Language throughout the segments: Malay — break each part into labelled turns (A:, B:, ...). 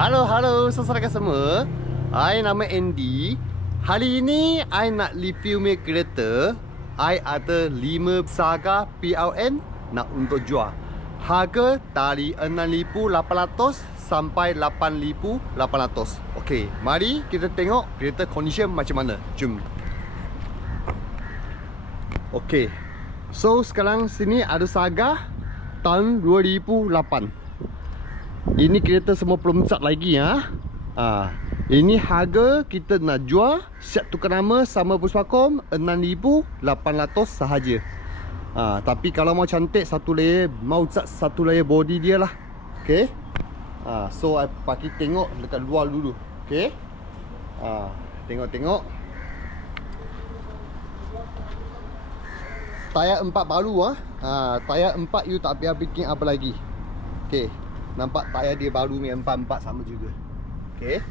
A: Halo, halo saudara semua. I nama Andy. Hari ini I nak review me kereta. I ada 5 Saga PRN nak untuk jual. Harga dari 6,800 sampai 8,800. Okey, mari kita tengok kereta condition macam mana. Jom. Okey. So sekarang sini ada Saga tahun 2008. Ini kereta semua belum cat lagi ya. Ha. Ini harga kita nak jual Siap tukar nama sama Puspakom 6,800 sahaja ha. Tapi kalau mau cantik satu layer Mau cat satu layer body dia lah Okay ha. So I pagi tengok dekat luar dulu Okay ha. Tengok-tengok Tayar empat baru ah. Ha. Tayar empat you tak payah bikin apa lagi Okay Nampak tayar dia baru ni empat-empat sama juga. Okay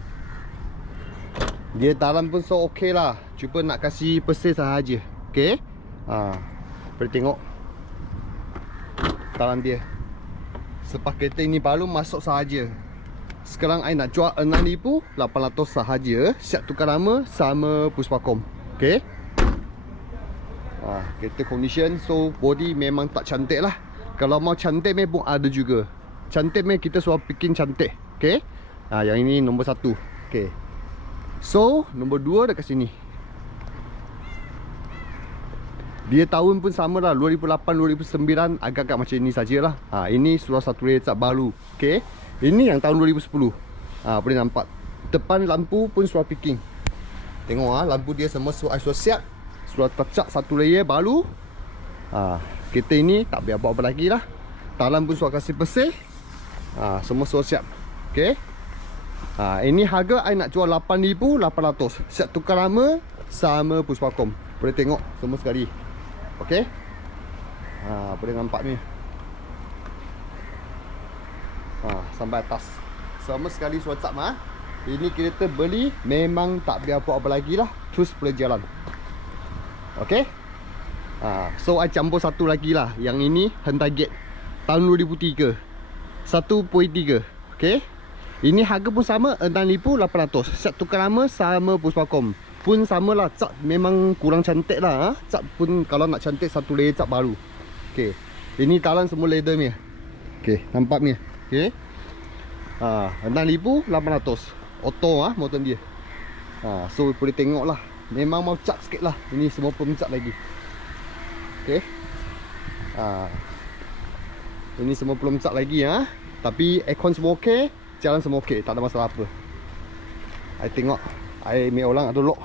A: Dia dalam pun so okay lah. Cuba nak kasih pesir sahaja Okay ha. Boleh tengok. Dalam dia. Sepas kereta ini baru masuk sahaja. Sekarang I nak jual 6,800 sahaja. Siap tukar nama sama Puspakom Okay ha. Kereta condition So body memang tak cantik lah. Kalau mau cantik memang ada juga cantik meh kita suruh bikin cantik. Okey. Ha yang ini nombor satu. Okey. So, nombor dua dekat sini. Dia tahun pun sama lah 2008 2009 agak-agak macam ini sajalah. Ha ini suruh satu retak baru. Okey. Ini yang tahun 2010. Ha boleh nampak. Depan lampu pun suruh picking. Tengok ah ha, lampu dia semua suruh suruh siap. Suruh tercak satu layer baru. Ha kita ini tak biar buat apa lagi lah. Talan pun suruh kasih bersih. Ha, semua sudah siap. Okey. Ha, ini harga I nak jual 8800. Siap tukar nama sama Puspakom. Boleh tengok semua sekali. Okey. Ha, boleh nampak ni. Ha, sampai atas. Sama sekali sudah cap ha. Ini kereta beli memang tak biar buat apa lagi lah. Terus boleh jalan. Okey. Ha, so I campur satu lagi lah. Yang ini hentai gate. Tahun 2003. 1.3 Okay Ini harga pun sama 6,800 Set tukar nama sama Pun sama lah Cap memang kurang cantik lah ha? Cap pun kalau nak cantik Satu layer cap baru. Okay Ini talan semua leather ni Okay Nampak ni Okay ha, 6,800 Auto ah ha, motor dia. Ha, So boleh tengok lah. Memang mau cap sikit lah. Ini semua pun cap lagi. Okay ha. Ini semua belum cat lagi ha. Tapi aircon semua okey, jalan semua okey, tak ada masalah apa. I tengok I mai orang ada lock.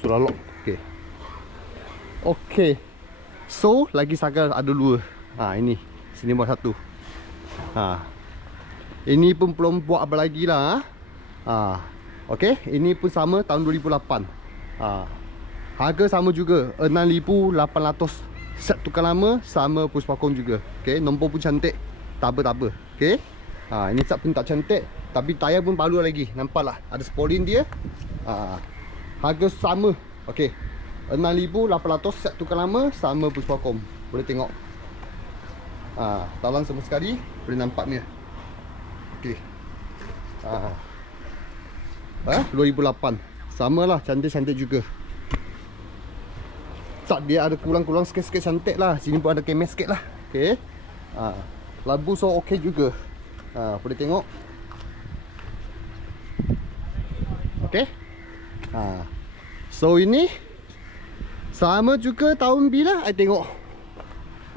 A: Sudah lock. Okey. Okey. So, lagi saga ada dua. Ha ini. Sini buat satu. Ha. Ini pun belum buat apa lagi lah. Ha. ha. Okey, ini pun sama tahun 2008. Ha. Harga sama juga 6800 set tukar lama sama Puspakom juga. Okey, nombor pun cantik. Tak apa. Okey. Ha, ini cat pun tak cantik tapi tayar pun baru lagi. Nampaklah ada spoiling dia. Ha. Harga sama. Okey. 6800 set tukar lama sama Puspakom. Boleh tengok. Ha, talang semua sekali boleh nampak ni. Okey. Ha. Ha, 2008. Samalah cantik-cantik juga. Tak dia ada kurang-kurang sikit-sikit cantik lah. Sini pun ada kemes sikit lah. Okay ha. Labu so okey juga. Ha, Boleh tengok. Okay ha. So ini Sama juga tahun bila? I tengok.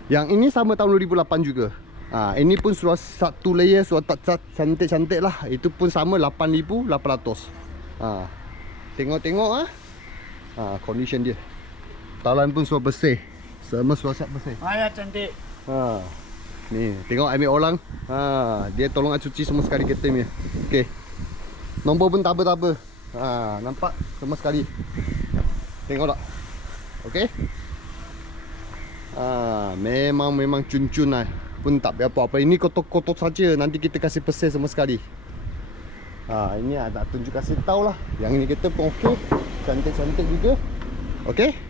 A: Yang ini sama tahun 2008 juga. Ha, Ini pun suruh satu layer Suruh tak cantik-cantik lah. Itu pun sama 8800 ha. Tengok-tengok ah. Ha, condition dia Talan pun sudah bersih. Semua sudah siap bersih.
B: Ayah cantik.
A: Ha. Ni, tengok ambil orang. Ha, dia tolong cuci semua sekali kereta ni. Okey. Nombor pun apa. Ha, nampak semua sekali. Tengok tak? Okey. Ha, memang memang cun-cun lah. Pun tak apa-apa. Ini kotor-kotor saja. Nanti kita kasih bersih semua sekali. Ha, ini ada tunjuk kasih tahu lah. Yang ini kita pun okey. Cantik-cantik juga. Okey.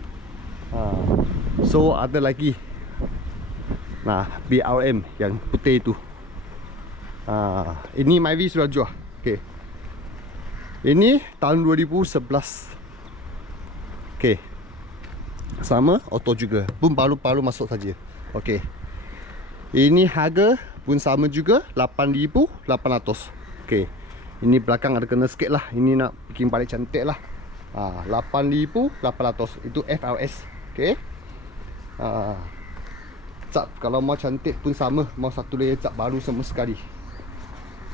A: Ha. So ada lagi Nah BRM yang putih itu ha. Ini Myvi sudah jual Okay. Ini tahun 2011. Okay. Sama auto juga. Pun palu-palu masuk saja. Okay. Ini harga pun sama juga 8800. Okay. Ini belakang ada kena sikit lah. Ini nak bikin balik cantik lah. Ha, 8800 itu FLS. Okay. Ha. Cap kalau mau cantik pun sama. Mau satu layer cap baru semua sekali.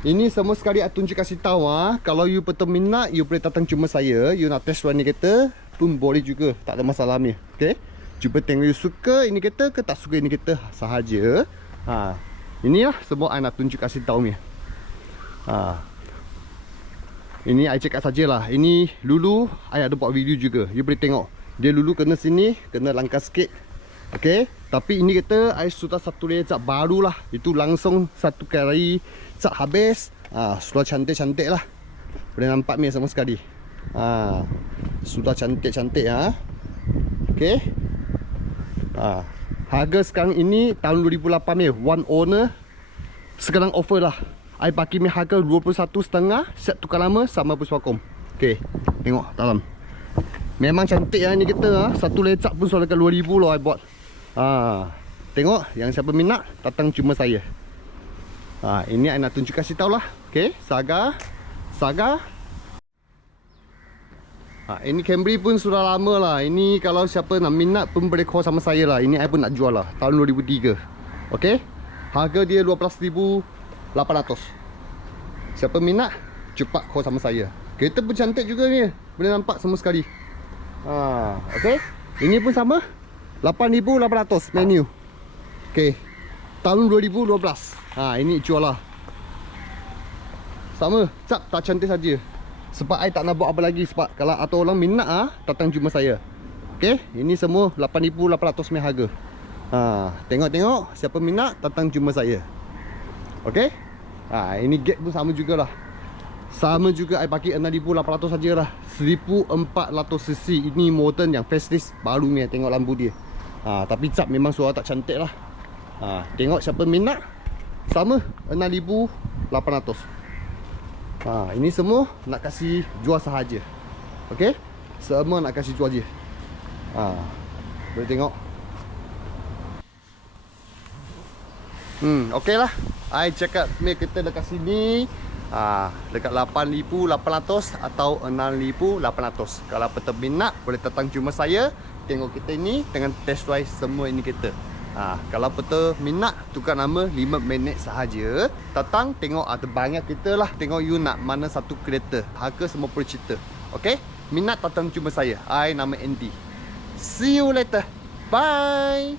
A: Ini semua sekali aku tunjuk kasih tahu ah. Kalau you betul minat, you boleh datang cuma saya. You nak test run ni kereta pun boleh juga. Tak ada masalah ni. Okay. Cuba tengok you suka ini kereta ke tak suka ini kereta sahaja. Ha. Inilah semua I nak tunjuk kasih tahu ni. Ha. Ini I cakap sajalah. Ini lulu I ada buat video juga. You boleh tengok. Dia lulu kena sini, kena langkah sikit. Okay. Tapi ini kereta I sudah satu layer cat baru lah. Itu langsung satu kali cat habis ha, Sudah cantik-cantik lah Boleh nampak ni sama sekali ha, Sudah cantik-cantik ha. Okay ha. Harga sekarang ini Tahun 2008 ni One owner Sekarang offer lah I pakai ni harga 21.5 Set tukar lama sama puspakom Okay Tengok dalam Memang cantik lah ni kita ha. Satu lecak pun soalnya 2000 lah I buat ha. Tengok Yang siapa minat Datang cuma saya Ha, ini saya nak tunjuk kasih tahu lah. Okay, Saga. Saga. Ha, ini Camry pun sudah lama lah. Ini kalau siapa nak minat pun boleh call sama saya lah. Ini saya pun nak jual lah. Tahun 2003. Okay. Harga dia 12,800. Siapa minat, cepat call sama saya. Kereta pun cantik juga ni. Boleh nampak semua sekali. Ha, okay. Ini pun sama. 8,800 menu. Okay. Tahun 2012. Ha ini jual lah. Sama, cap tak cantik saja. Sebab I tak nak buat apa lagi sebab kalau atau orang minat ah datang jumpa saya. Okey, ini semua 8800 meh harga. Ha, tengok-tengok siapa minat datang jumpa saya. Okey? Ha, ini gate pun sama jugalah. Sama juga I pakai 6800 sajalah. 1400cc ini modern yang facelift baru ni tengok lampu dia. Ha, tapi cap memang suara tak cantik lah. Ha, tengok siapa minat. Sama 6800 ha, Ini semua nak kasih jual sahaja. Okay Semua nak kasih jual je. Ha, Boleh tengok. Hmm, okay lah I out ni kita dekat sini ha, Dekat 8800 atau 6800 Kalau peter minat boleh datang cuma saya Tengok kita ni dengan test drive semua ini kita. Ha, kalau betul minat tukar nama 5 minit sahaja. Datang tengok ada banyak kita lah. Tengok you nak mana satu kereta. Harga semua perlu cerita Okay Minat datang cuma saya. I nama Andy. See you later. Bye